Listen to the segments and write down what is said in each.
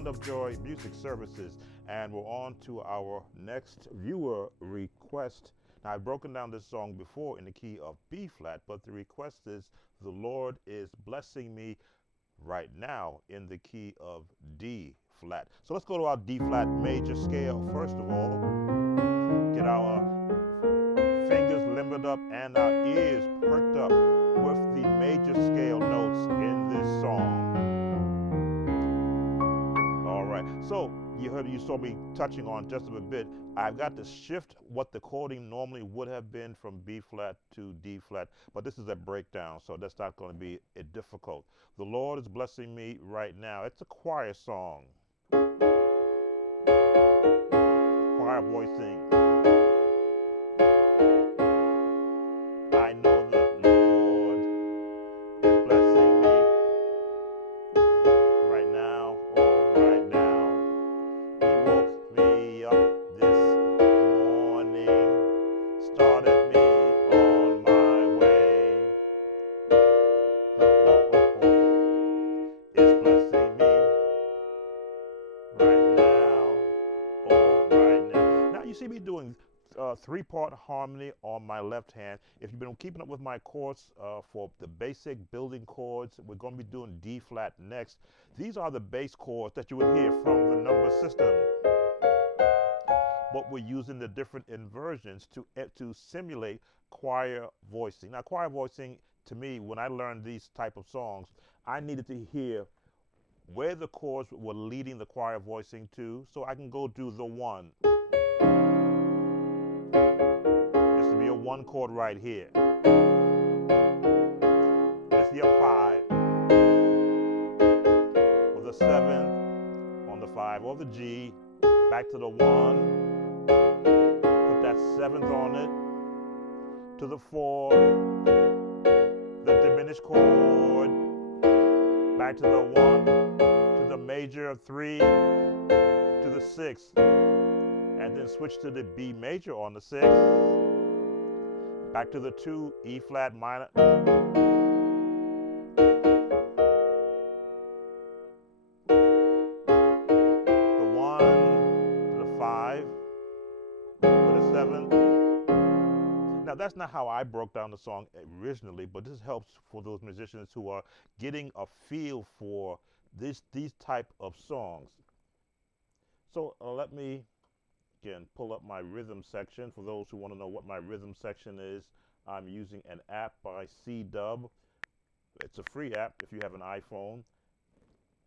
Sound of Joy Music Services, and we're on to our next viewer request. Now, I've broken down this song before in the key of B flat, but the request is "The Lord is Blessing Me" right now in the key of D flat. So let's go to our D flat major scale first of all. Get our fingers limbered up and our ears perked up with the major scale notes in this song. All right, so you saw me touching on just a bit. I've got to shift what the chording normally would have been from B flat to D flat, but this is a breakdown, so that's not going to be difficult. The Lord is blessing me right now. It's a choir song. Choir voicing. I know the Lord is blessing me right now, oh right now. He woke me up this morning, started me on my way. The Lord is blessing me right now, oh right now. Now you see me doing three-part harmony on my left hand. If you've been keeping up with my course for the basic building chords, we're going to be doing D flat next. These are the bass chords that you would hear from the number system, but we're using the different inversions to simulate choir voicing. Now, choir voicing, to me, when I learned these type of songs, I needed to hear where the chords were leading the choir voicing to, so I can go do the one. One chord right here. It's the 5 or the 7 on the 5 or the G, back to the 1, put that 7th on it, to the 4, the diminished chord, back to the 1, to the major 3, to the 6, and then switch to the B major on the 6. Back to the 2, E flat minor. The 1 to the 5, to the 7. Now that's not how I broke down the song originally, but this helps for those musicians who are getting a feel for these type of songs. So let me again pull up my rhythm section. For those who want to know what my rhythm section is, I'm using an app by C-Dub. It's a free app if you have an iPhone.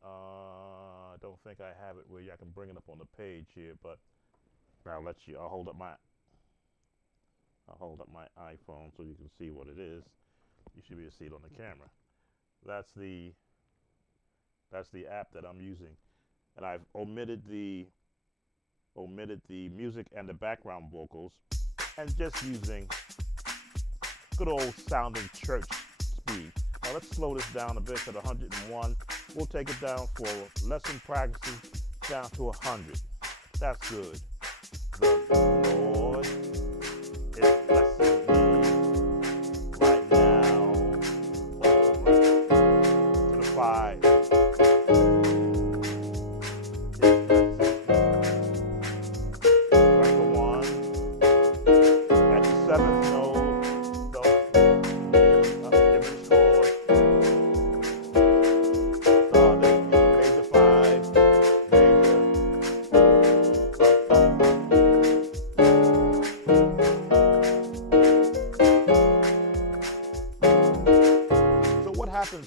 I don't think I have it where I can bring it up on the page here, but I'll hold up my iPhone so you can see what it is. You should be able to see it on the camera. That's the app that I'm using, and I've omitted the music and the background vocals, and just using good old sounding church speed. Now let's slow this down a bit to 101. We'll take it down for lesson practices down to 100. That's good. The Lord is blessing me right now. Over to the 5.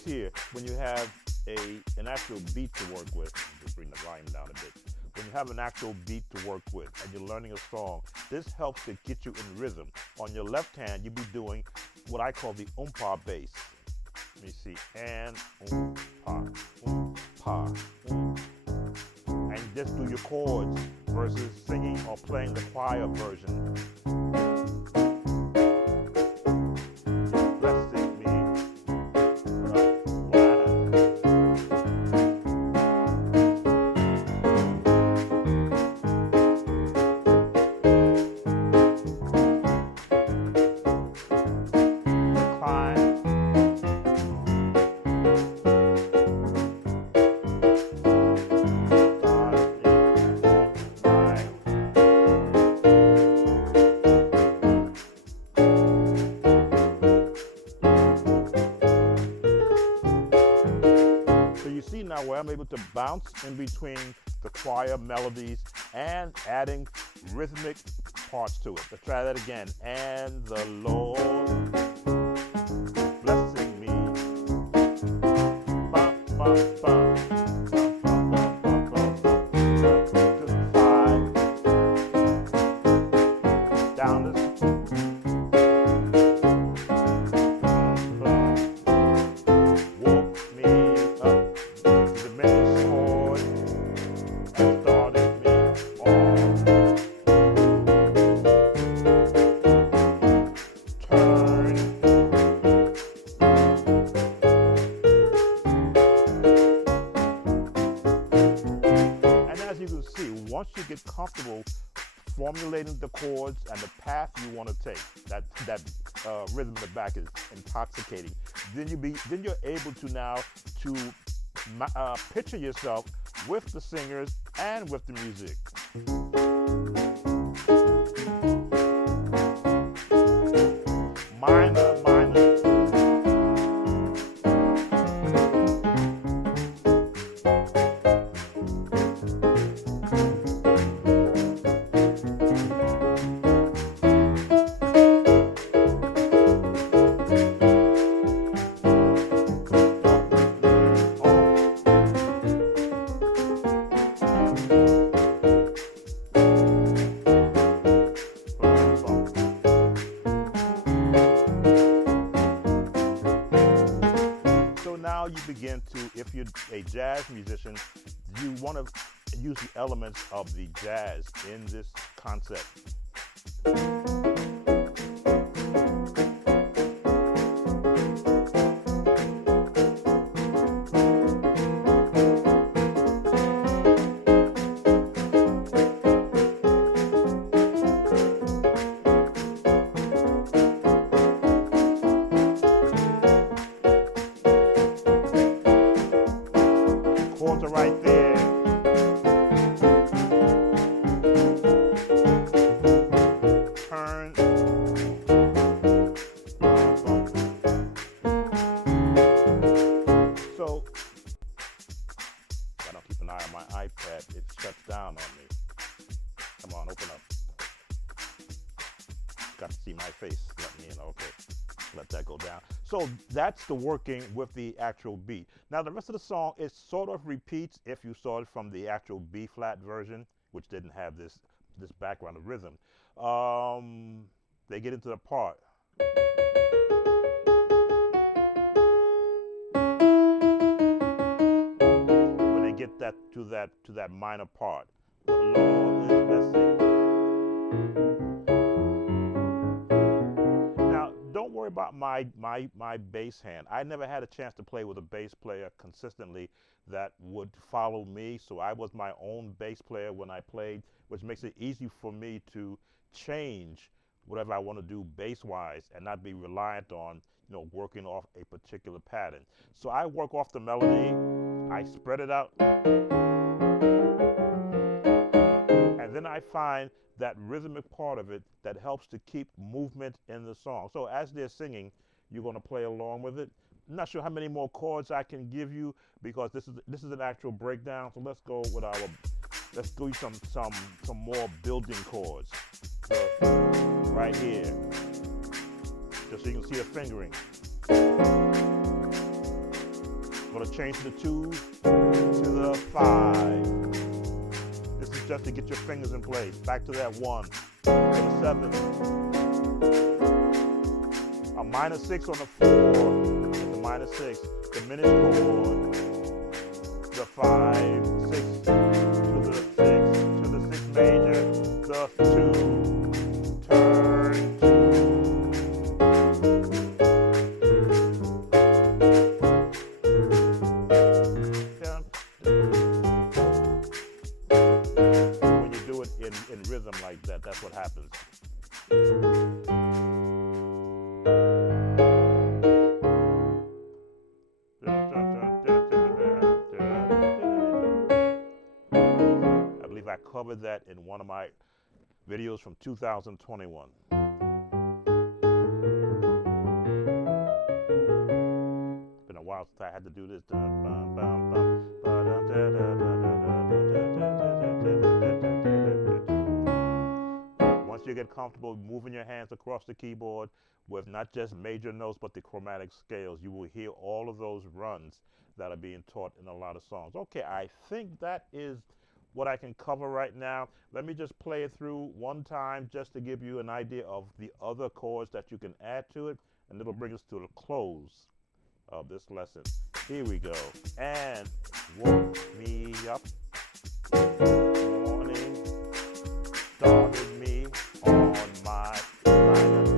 Here, when you have an actual beat to work with, just bring the volume down a bit. When you have an actual beat to work with and you're learning a song, this helps to get you in rhythm. On your left hand, you'll be doing what I call the umpa bass. Let me see, and umpa, and you just do your chords versus singing or playing the choir version. I'm able to bounce in between the choir melodies and adding rhythmic parts to it. Let's try that again. And the Lord blessing me. Ba, ba, ba. Once you get comfortable formulating the chords and the path you want to take, that rhythm in the back is intoxicating. Then you're able to now picture yourself with the singers and with the music. Minor, minor. Now you begin to, if you're a jazz musician, you want to use the elements of the jazz in this concept. Chords are right there. Turn. So, I don't keep an eye on my iPad. It shuts down on me. Come on, open up. Got to see my face. Let me in. Okay. Let that go down. So that's the working with the actual beat. Now the rest of the song, it sort of repeats if you saw it from the actual B flat version, which didn't have this background of rhythm. They get into the part. When they get to that minor part, the Lord is blessing. Don't worry about my bass hand. I never had a chance to play with a bass player consistently that would follow me, so I was my own bass player when I played, which makes it easy for me to change whatever I want to do bass-wise and not be reliant on, working off a particular pattern. So I work off the melody, I spread it out, and then I find that rhythmic part of it that helps to keep movement in the song. So as they're singing, you're going to play along with it. I'm not sure how many more chords I can give you because this is an actual breakdown. So let's go with let's do some more building chords. So right here, just so you can see the fingering. I'm going to change the 2 to the 5. This is just to get your fingers in place. Back to that 1, to the 7. A minor 6 on the 4, the minor 6, diminished chord, the 5, 6, to the 6, to the 6 major, the 2, turn 2. When you do it in rhythm like that, that's what happens. I believe I covered that in one of my videos from 2021. It's been a while since I had to do this. you get comfortable moving your hands across the keyboard with not just major notes but the chromatic scales, you will hear all of those runs that are being taught in a lot of songs. Okay, I think that is what I can cover right now. Let me just play it through one time just to give you an idea of the other chords that you can add to it, and it'll bring us to the close of this lesson. Here we go. And woke me up morning, started me on my ride.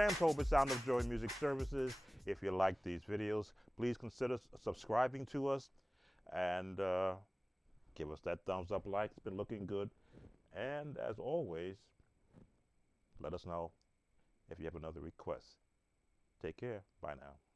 Sam Tobin, Sound of Joy Music Services. If you like these videos, please consider subscribing to us and give us that thumbs up like. It's been looking good. And as always, let us know if you have another request. Take care. Bye now.